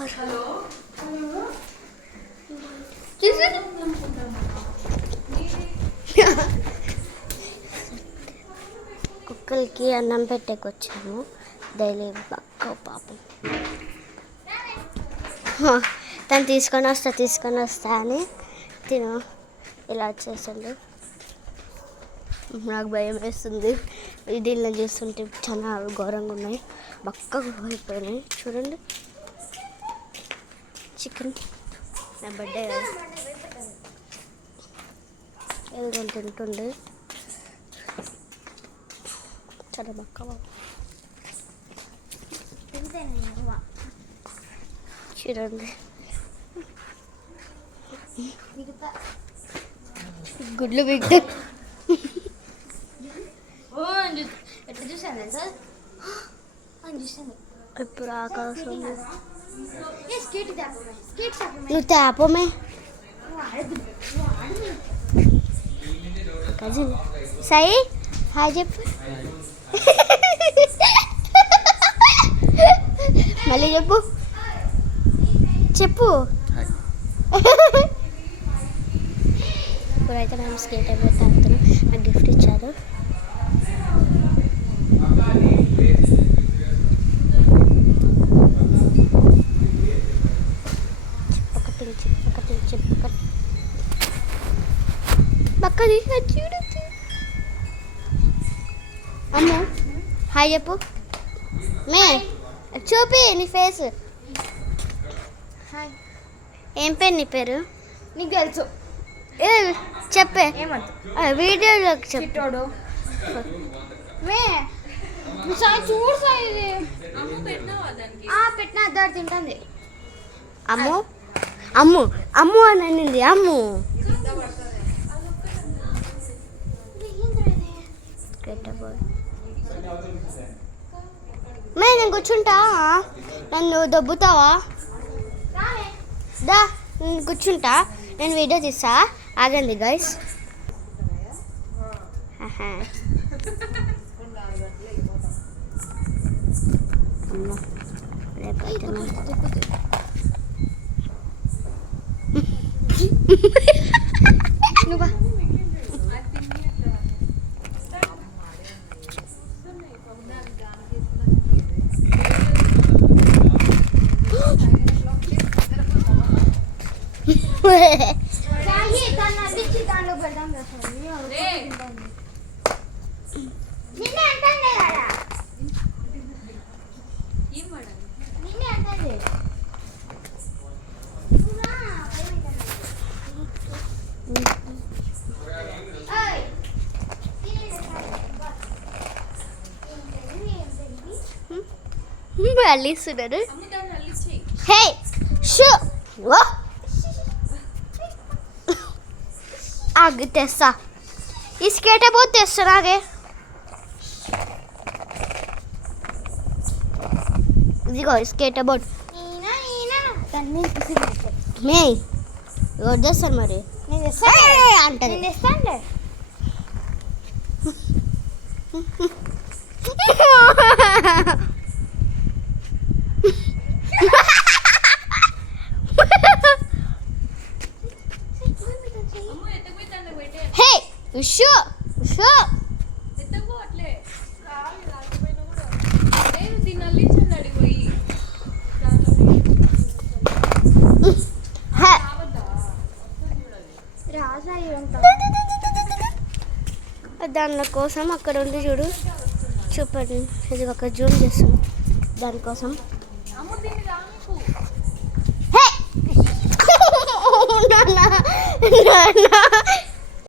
Super. కుక్కలకి అన్నం పెట్టేకొచ్చాము. Daily బక్క పాపం తను తీసుకొని వస్తా అని తిను ఇలా వచ్చేసాడు. నాకు భయం వేస్తుంది. దీనిలో చూస్తుంటే చాలా ఘోరంగా ఉన్నాయి, బక్కగా అయిపోయినాయి. చూడండి, చికెన్ నా బర్త్డే కదా ఏదో తింటుండే, చాలా బక్కగా. చూడండి గుడ్లు బిగ్గు ఇప్పుడు ఆకాశం. నువ్వు తేపమే కజిన్ సాయి హాయ్ చెప్పు. మళ్ళీ చెప్పు చెప్పు. ఇప్పుడైతే మేము స్కేట్ అయిపోయి తాగుతున్నాం. నాకు గిఫ్ట్ ఇచ్చారు. బక్కది చూడచ్చు. అమ్మ హాయ్ చెప్పు. మే చూపి నీ ఫేస్. ఏం పేరు నీ పేరు? నీకు తెలుసు, చెప్పే. వీడియోలో చెప్పాడు. చూడు సాయి, పెట్టిన అద్దాడు తింటుంది. అమ్ము అమ్ము అమ్ము అని అనింది. అమ్ము నేను కూర్చుంటా, నన్ను దొబ్బుతావా? దా నేను కూర్చుంటా, నేను వీడియో తీస్తా. ఆగండి గైస్. అల్లిస్తున్నారు. హే షూ ఆగి తెస్తా. ఈ స్కేట్ బోర్డ్ తెస్తున్నాగే. ఇదిగో స్కేట్ బోర్డ్. మే ఎవరు చేస్తారు మరి? అంటే దాని కోసం అక్కడ ఉంది చూడు, చూపండి. ఇది ఒక జూమ్ చేస్తాం దానికోసం.